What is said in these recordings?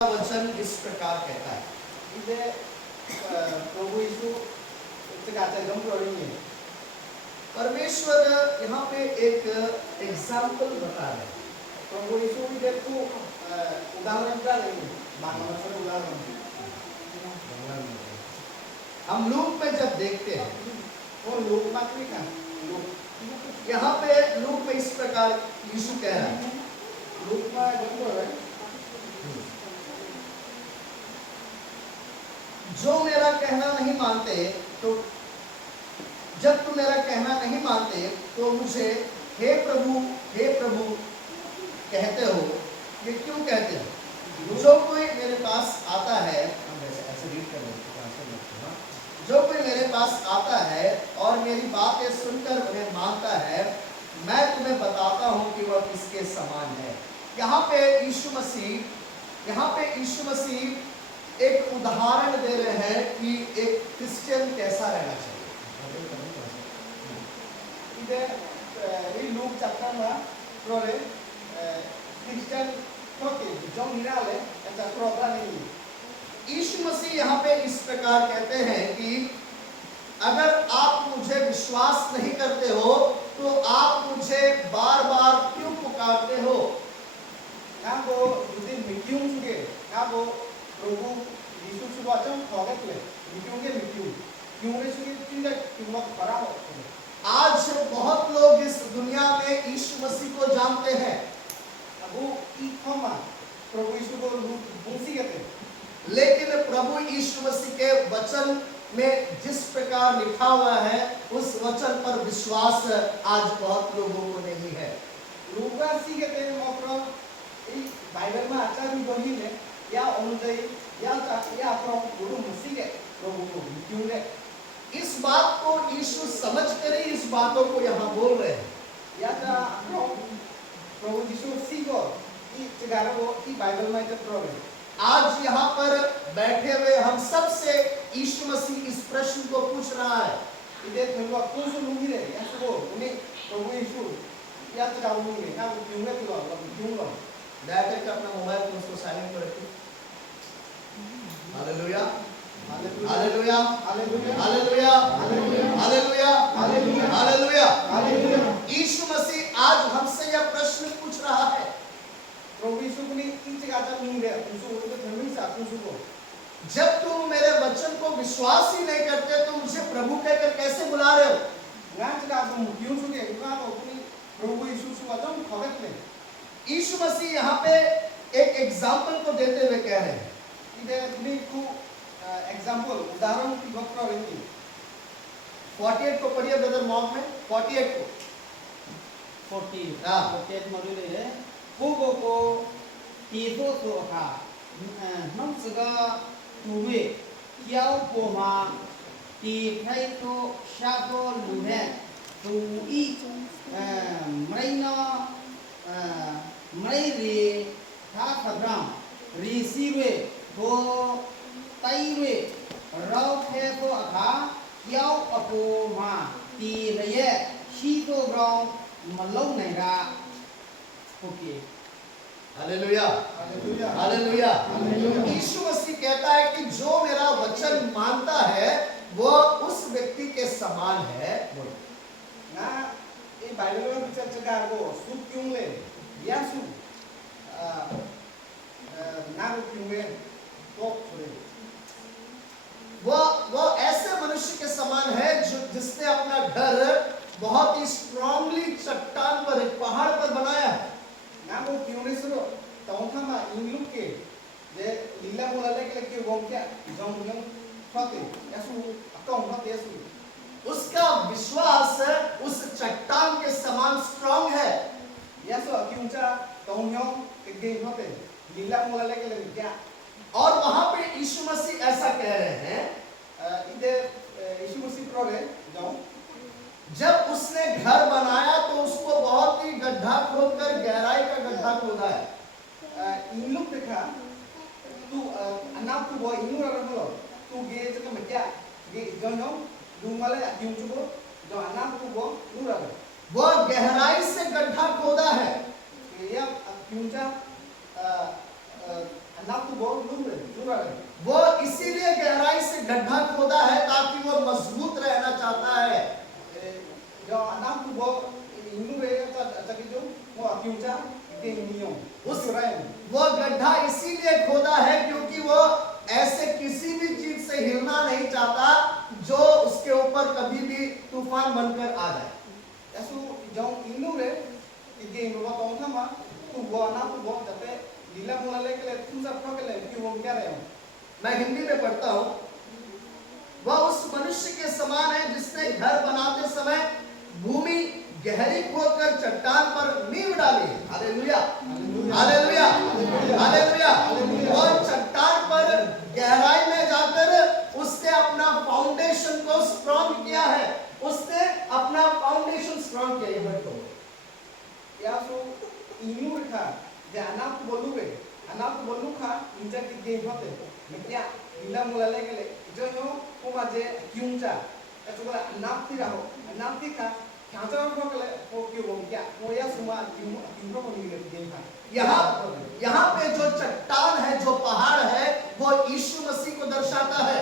वचन इस प्रकार कहता है। 이제 प्रभु यीशु एकदम प्रवीण परमेश्वर यहाँ पे एक एग्जाम्पल बता रहे हैं। प्रभु यीशु इधर को उदाहरण का नहीं मानव उदाहरण हम लूक में जब देखते हैं वो लोक मात्री का यहाँ पे लूक में इस प्रकार यीशु कह रहा है, लोक में जब है जो मेरा कहना नहीं मानते तो जब तुम मेरा कहना नहीं मानते तो मुझे हे प्रभु कहते हो। ये क्यों कहते हो? जो कोई मेरे पास आता है, ऐसे रीड कर लेते हैं, जो कोई मेरे पास आता है और मेरी बातें सुनकर उन्हें मानता है, मैं तुम्हें बताता हूँ कि वह किसके समान है। यहाँ पे यीशु मसीह एक उदाहरण दे रहे हैं कि एक क्रिश्चियन कैसा रहना चाहिए। इधर लूक चैप्टर में प्रोले क्रिश्चियन प्रोके जो निराले ऐसा प्रोग्राम नहीं। यीशु मसीह यहाँ पे इस प्रकार कहते हैं कि अगर आप मुझे विश्वास नहीं करते हो तो आप मुझे बार बार क्यों पुकारते हो? ना वो जुदी मिट्टियों सुगे ना वो प्रभु यीशु सुबाचम खोगत ले मिट्टियों के मिट्टियों क्यों ने सुगे चीज़ क्यों मत करा हो। आज बहुत लोग इस दुनिया में यीशु मसीह को जानते हैं। अब वो इकोमा प्रभु यीशु को मूसी कहते हैं, लेकिन प्रभु यीशु मसीह के वचन में जिस प्रकार लिखा हुआ है उस वचन पर विश्वास आज बहुत लोगों को नहीं है। लोग सी कहते हैं मात्र ये बाइबल में आचार्य बही ने या अनुजाई या प्रभु मसीह के प्रभु को क्यों ने इस बात को यीशु समझ कर ही इस बातों को यहाँ बोल रहे हैं। या प्रभु यीशु सी को ये जगह वो ये बाइबल में तो प्रॉब्लम आज यहाँ पर बैठे हुए हम सब से यीशु मसीह इस प्रश्न को पूछ रहा है। इधर फिर वो कौन सा लूँगी रे या तो उन्हें प्रभु यीशु या तो क्या लूँगी ना वो क्यों में क्यों लो दया करके अपना मोबाइल फोन को साइलेंट पर रखिए। Hallelujah hallelujah hallelujah hallelujah hallelujah hallelujah. Yeshu Masih आज हमसे यह प्रश्न पूछ रहा है। प्रभु यीशु को नहीं तीन जगह तक नहीं रहे उनको वो तो धर्मी सा उनको जब तुम मेरे वचन को विश्वास ही नहीं करते तो मुझे प्रभु कहकर कैसे बुला रहे हो? गांच का तुम क्यों सुने उनका तो अपनी प्रभु यीशु से वचन खगत में यीशु मसीह यहाँ पे एक एग्जाम्पल को देते हुए कह रहे हैं। इधर तुम्हें को एग्जाम्पल उदाहरण की बात कर रही थी। 48 को पढ़िए ब्रदर मॉक में 48 को 48 मरुले रे पोगो को तीसो तो हा नम सगा तुवे क्याओ को मा ती फाइ तो शाको लुहे तो ई मरैना मरै रे था खब्राम रिसीवे तो ताइवे राव थे तो अखा क्याओ अपो मा ती रये शीतो ग्राम मल्लौ नैरा। Okay hallelujah hallelujah hallelujah. Yeshu Masih कहता है कि जो मेरा वचन मानता है वो उस व्यक्ति के समान है। ना ये बाइबल में विचार चका वो सुख क्यों ले या सु ना वो क्यों ले तो छोड़े वो ऐसे मनुष्य के समान है जो जिसने अपना घर बहुत ही स्ट्रांगली चट्टान पर एक पहाड़ पर बनाया है। ना वो क्यों नहीं सुनो तो उनका माँ इंग्लिश के जे लीला बोला ले के क्यों बोल क्या जाऊँ जाऊँ खाते ऐसु अकाउंट खाते ऐसु उसका विश्वास उस चट्टान के समान स्ट्रांग है। ऐसु क्यों चा तो उन्हों के गेम खाते लीला बोला ले के क्या और वहां पे यीशु मसीह ऐसा कह रहे हैं। इधर यीशु मसीह प्रोले जाऊँ जब उसने घर बनाया तो उसको बहुत ही गड्ढा खोदकर गहराई का गड्ढा खोदा है। इन लोग देखा तू अनाप तू वो इन लोग रखो तू गे जब मैं क्या गे जाऊँ दूँ वाले क्यों चुको जो अनाप तू वो नूर रखो वो गहराई से गड्ढा खोदा है। या क्यों चा anak tu bo lu ra. वो इसीलिए गहराई से गड्ढा खोदा है ताकि वो मजबूत रहना चाहता है। जो anak tu bo inu re ta ki jo mo kyung cha ke niyo. उस Ra. वो गड्ढा इसीलिए खोदा है क्योंकि वो ऐसे किसी भी चीज से हिलना नहीं चाहता जो उसके ऊपर कभी भी तूफान बनकर आ जाए। Yasu jong inu re ke mo tong tha ma tu bo anak tu bo jate lila mula le ke tu sa pro ke le ki wo kya rahe ho. मैं हिंदी में पढ़ता हूँ। वह उस मनुष्य के समान है जिसने घर बनाते समय भूमि गहरी खोदकर चट्टान पर नींव डाली। Hallelujah, hallelujah, hallelujah. और चट्टान पर गहराई में जाकर उसने अपना फाउंडेशन को स्ट्रॉन्ग किया है। उसने अपना फाउंडेशन स्ट्रॉन्ग किया। ये मत कहो। Yasu inu re kha de anak tu bolu kha inja ki ge hote. Mekya lila mula le ke le jo yo ko ma je kyung cha. Yasu ko anak ti raho anak ti kha khaja ro ke le ko ki wo kya ko ya suma kyung ro ko ni le ge kha. यहाँ पे जो चट्टान है, जो पहाड़ है, वो यीशु मसीह को दर्शाता है।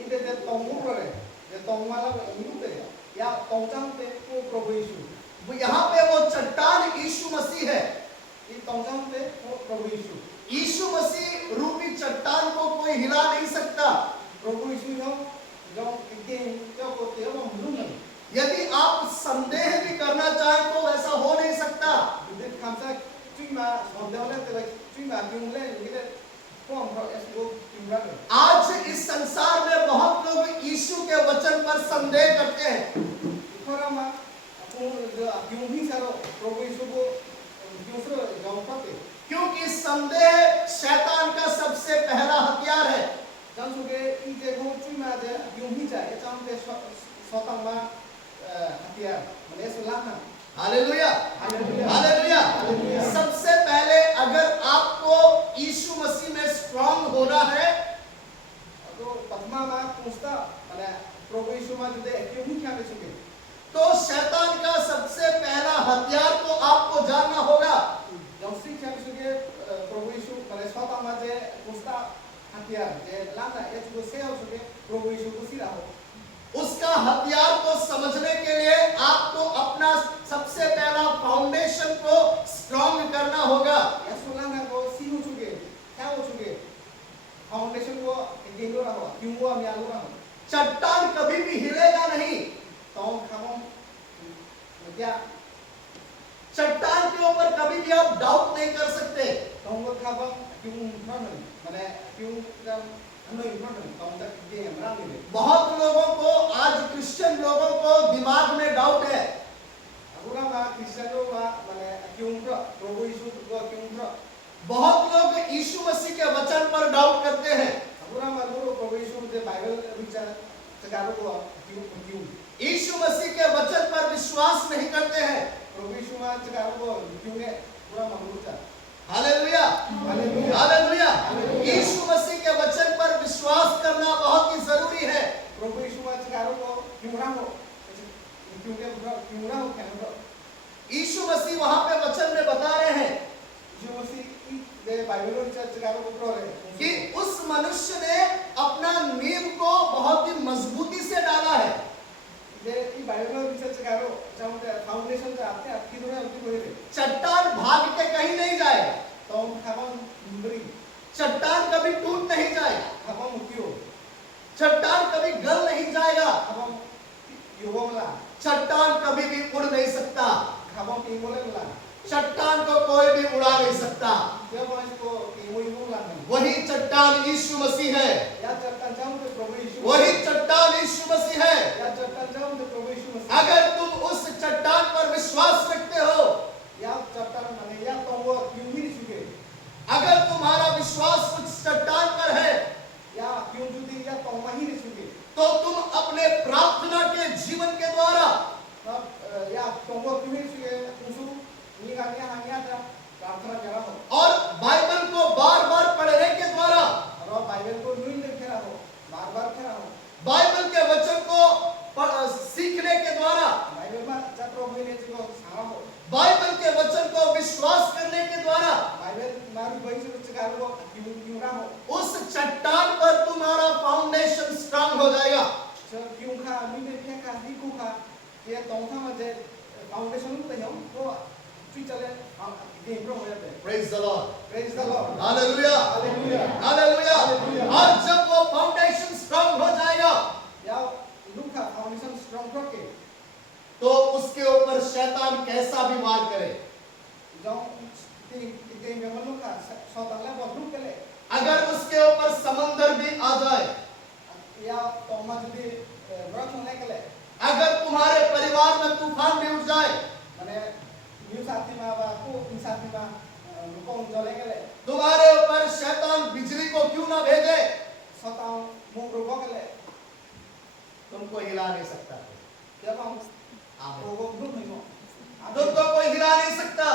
Ide de tongu re de tongmala inu te ya tongchang te ko Prabhu Yishu. वो यहाँ पे वो चट्टान यीशु मसीह है। I tongchang te ko Prabhu Yishu. यीशु मसीह रूपी चट्टान को कोई हिला नहीं सकता। Prabhu Yishu yo jo ke yo ko te mo mulu na. यदि आप संदेह भी करना चाहें तो ऐसा हो नहीं सकता। Ide khamsa chima sondele te chima kyung le ide ko amro esgo kyung ra. आज इस संसार में बहुत लोग यीशु के वचन पर संदेह करते हैं। Ikhorama ko jo kyung hi saro Prabhu Yishu ko kyung sro jo pate. क्योंकि संदेह शैतान का सबसे पहला हथियार है। Jansuge ide ko chima de kyung hi cha e cham te sotang ma hatia mane sulana. Hallelujah, Hallelujah. Hallelujah. Hallelujah. सबसे पहले अगर आपको यीशु मसीह में स्ट्रांग होना है तो पद्मा मा कुस्ता माने Prabhu Yishu ma jude kyung hi kya bechuge. तो शैतान का सबसे पहला हथियार को आपको जानना होगा। Jansi kya bechuge Prabhu Yishu mane sotang ma je kusta hatia je lana e chugo se ho chuge Prabhu Yishu ko sira ho. उसका हथियार को समझने के लिए आपको अपना सबसे पहला फाउंडेशन को स्ट्रांग करना होगा। Yasu lana ko si ho chuge kya ho chuge foundation ko gelo ra ho kyung ho ami alu ra ho. चट्टान कभी भी हिलेगा नहीं। Tong khamom kya चट्टान के ऊपर कभी भी आप डाउट नहीं कर सकते। tong ko khabam kyung ra ho mane kyung jam anoi ra ho tong ta ke amra ni. बहुत लोगों को, आज क्रिश्चियन लोगों को दिमाग में डाउट है। Agora ma Cristiano ma mane kyung ra Prabhu Yishu ko kyung ra. बहुत लोग यीशु मसीह के वचन पर डाउट करते हैं। Agora ma guru Prabhu Yishu de Bible bicara segaro ko kyung. यीशु मसीह के वचन पर विश्वास नहीं करते हैं। Prabhu Yishu ma segaro ko kyung e pura ma guru cha. Hallelujah, Hallelujah. Hallelujah. Hallelujah. Yeshu मसीह के वचन पर विश्वास करना बहुत ही जरूरी है। Prabhu Yishu ma segaro ko kyung ra ho. Kyung ra ho kya ho. यीशु मसीह वहां पे वचन में बता रहे हैं Yishu ma si de Bible bicara segaro ko pro re. कि उस मनुष्य ने अपना नींव को बहुत ही मजबूती से डाला है। De I Bible bicara segaro jam foundation ka apne akhi done apni ko re. चट्टान भाग के कहीं नहीं जाएगा। Tong khabam bri चट्टान कभी टूट नहीं जाएगा। khabam mukyo चट्टान कभी गल नहीं जाएगा। khabam yobom la चट्टान कभी भी उड़ नहीं सकता। khabam ingole la. चट्टान को कोई भी उड़ा नहीं सकता। Dia mas ko imu la ni. वही चट्टान यीशु मसीह है। Ya chatan jam de Prabhu Yishu. वही चट्टान यीशु मसीह है। Ya chatan jam de Prabhu Yishu. अगर तुम उस चट्टान पर विश्वास रखते हो, Ya chatan mane ya tongwo kyung hi suge. अगर तुम्हारा विश्वास उस चट्टान पर है, Ya kyung judi ya tongma hi suge. तो तुम अपने प्रार्थना के जीवन के द्वारा Ya tongwo kyung hi suge kusu ni ga ya hanya ta प्रार्थना करा हो. और बाइबल को बार-बार पढ़ने के द्वारा, और बाइबल को नुई ले करा हो. बार-बार करा हो. बाइबल के वचन को सीखने के द्वारा, बाइबल में चक्रो महीने जो सारा हो. बाइबल के वचन को विश्वास करने के द्वारा बाइबल मारू भाई से चकारो क्यों उस चट्टान पर तुम्हारा फाउंडेशन स्ट्रांग हो जाएगा। 저 기용카 미네 페카 리쿠카 ये तोंथा मजे फाउंडेशन तो यो तो चले गेम प्रो हो जाते हैं। Praise the Lord. Praise the Lord. Hallelujah. Hallelujah. Hallelujah. Hallelujah. और जब वो फाउंडेशन स्ट्रांग हो जाएगा या लुका फाउंडेशन स्ट्रांग करके तो उसके ऊपर शैतान कैसा भी वार करे। जो ते में लुका शैतान ले बहुत लुक ले अगर उसके ऊपर समंदर भी आ जाए, या तो मजदी रख होने के लिए अगर तुम्हारे परिवार में तूफान भी उठ जाए, माने न्यू साथी में बा को इन साथी में लुका उन जले के लिए तुम्हारे ऊपर शैतान बिजली को क्यों ना भेजे, शैतान मुंह रोको के लिए तुमको हिला नहीं सकता। जब हम आमीन। रोको ग्रुप नहीं हो तुमको कोई हिला नहीं सकता,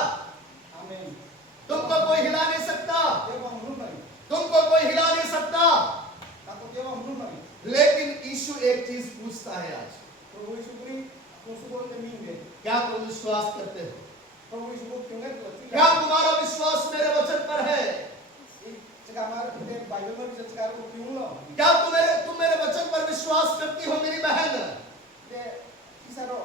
आमीन। तुमको कोई हिला नहीं सकता, जब हम ग्रुप नहीं तुमको कोई हिला नहीं सकता। तो जब हम ग्रुप नहीं लेकिन यीशु एक चीज पूछता है आज, प्रभु यीशु को सुबह के मीन क्या तुम विश्वास करते हो? प्रभु यीशु को क्यों नहीं क्या तुम्हारा विश्वास मेरे वचन पर है? जगह हमारे बाइबल में भी चर्चा को क्यों लो क्या तुम मेरे वचन पर विश्वास करती हो मेरी बहन? ये किसारो